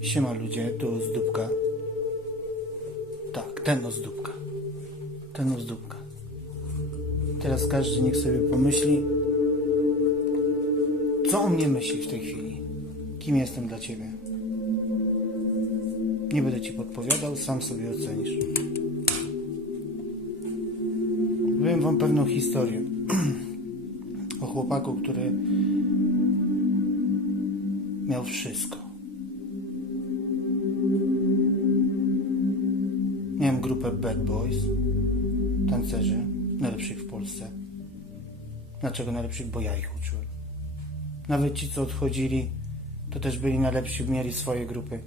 Siema ludzie, tu Zdóbka. Tak, ten Ozdóbka. Ten Ozdóbka. Teraz każdy niech sobie pomyśli, co o mnie myśli w tej chwili. Kim jestem dla ciebie. Nie będę ci podpowiadał, sam sobie ocenisz. Powiem wam pewną historię o chłopaku, który miał wszystko. Miałem grupę Bad Boys, tancerzy, najlepszych w Polsce. Dlaczego najlepszych? Bo ja ich uczyłem. Nawet ci, co odchodzili, to też byli najlepsi, mieli swoje grupy,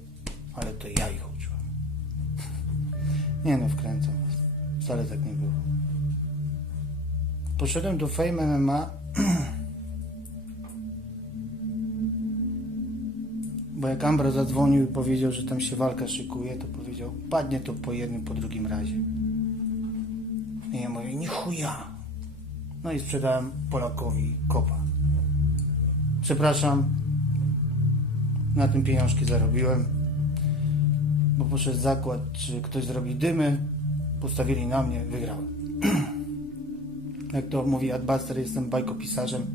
ale to ja ich uczyłem. Nie no, wkręcam was. Wcale tak nie było. Poszedłem do Fame MMA, bo jak Ambra zadzwonił i powiedział, że tam się walka szykuje, to powiedział, padnie to po jednym, po drugim razie. I ja mówię, nie chuja. No i sprzedałem Polakowi kopa. Przepraszam, na tym pieniążki zarobiłem, bo poszedł zakład, czy ktoś zrobi dymy, postawili na mnie, wygrałem. Jak to mówi Adbuster, jestem bajkopisarzem.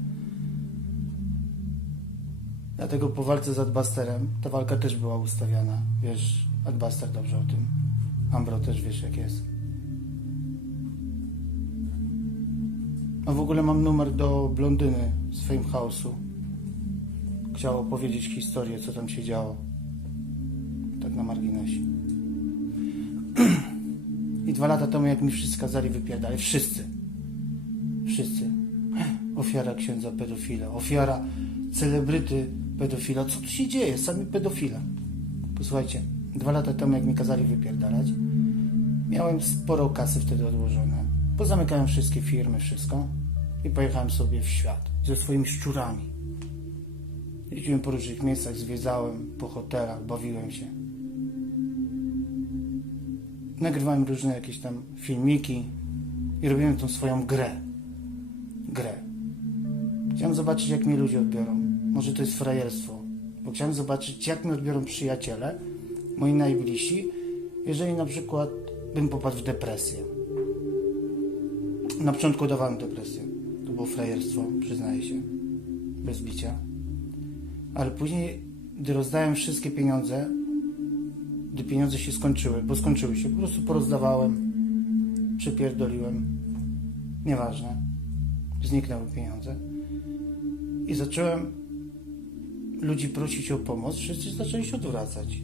Dlatego po walce z Adbusterem ta walka też była ustawiana. Wiesz, Adbuster dobrze o tym. Ambro też wiesz jak jest. A w ogóle mam numer do blondyny z Fame House'u. Chciał opowiedzieć historię, co tam się działo. Tak na marginesie. I dwa lata temu, jak mi wszyscy kazali wypierdalać, wszyscy. Wszyscy. Ofiara księdza pedofila, ofiara celebryty pedofila. Co tu się dzieje? Sami pedofile. Posłuchajcie, dwa lata temu, jak mi kazali wypierdalać, miałem sporo kasy wtedy odłożone. Pozamykałem wszystkie firmy, wszystko i pojechałem sobie w świat ze swoimi szczurami. Jeździłem po różnych miejscach, zwiedzałem po hotelach, bawiłem się. Nagrywałem różne jakieś tam filmiki i robiłem tą swoją grę. Grę. Chciałem zobaczyć, jak mnie ludzie odbiorą. Może to jest frajerstwo, bo chciałem zobaczyć, jak mnie odbiorą przyjaciele, moi najbliżsi, jeżeli na przykład bym popadł w depresję. Na początku dawałem depresję. To było frajerstwo, przyznaję się. Bez bicia. Ale później, gdy rozdałem wszystkie pieniądze, gdy pieniądze się skończyły, bo skończyły się, po prostu porozdawałem, przypierdoliłem, nieważne, zniknęły pieniądze i zacząłem ludzi prosić o pomoc, wszyscy zaczęli się odwracać.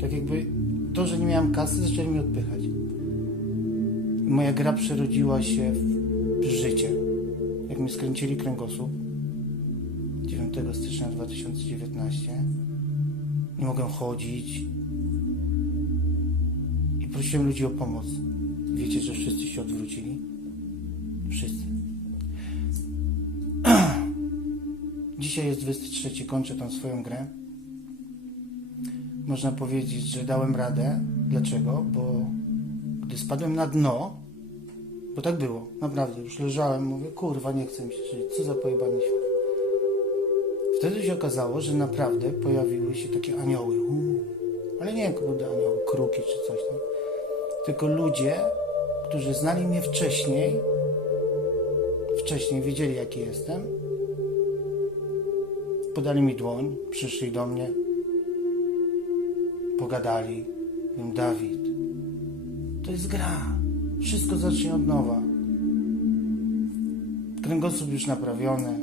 Tak jakby to, że nie miałem kasy, zaczęli mnie odpychać. Moja gra przerodziła się w życie. Jak mi skręcili kręgosłup 9 stycznia 2019, nie mogę chodzić i prosiłem ludzi o pomoc. Wiecie, że wszyscy się odwrócili? Wszyscy. Dzisiaj jest 23, kończę tą swoją grę. Można powiedzieć, że dałem radę. Dlaczego? Bo gdy spadłem na dno, bo tak było, naprawdę, już leżałem, mówię, kurwa, nie chcę mi się żyć, co za pojebany świat. Wtedy się okazało, że naprawdę pojawiły się takie anioły. Uuu. Ale nie kurde anioły, kruki czy coś tam. Tylko ludzie, którzy znali mnie wcześniej, wcześniej wiedzieli jaki jestem, podali mi dłoń, przyszli do mnie, pogadali. Mówię, Dawid, to jest gra. Wszystko zacznie od nowa. Kręgosłup już naprawiony.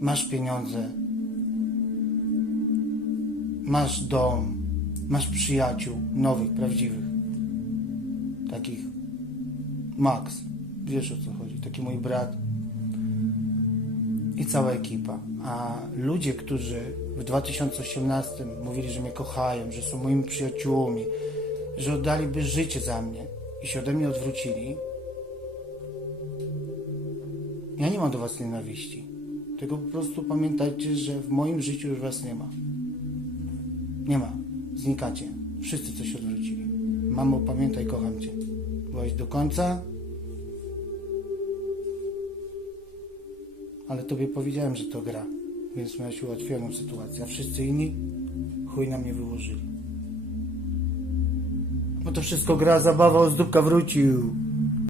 Masz pieniądze. Masz dom. Masz przyjaciół nowych, prawdziwych. Takich. Max. Wiesz o co chodzi. Taki mój brat. I cała ekipa. A ludzie, którzy w 2018 mówili, że mnie kochają, że są moimi przyjaciółmi, że oddaliby życie za mnie i się ode mnie odwrócili, ja nie mam do was nienawiści. Tylko po prostu pamiętajcie, że w moim życiu już was nie ma. Nie ma. Znikacie. Wszyscy coś odwrócili. Mamo, pamiętaj, kocham cię. Byłaś do końca, ale tobie powiedziałem, że to gra, więc miałeś ułatwioną sytuację, a wszyscy inni chuj na mnie wyłożyli. Bo to wszystko gra, zabawa, z dupka wrócił.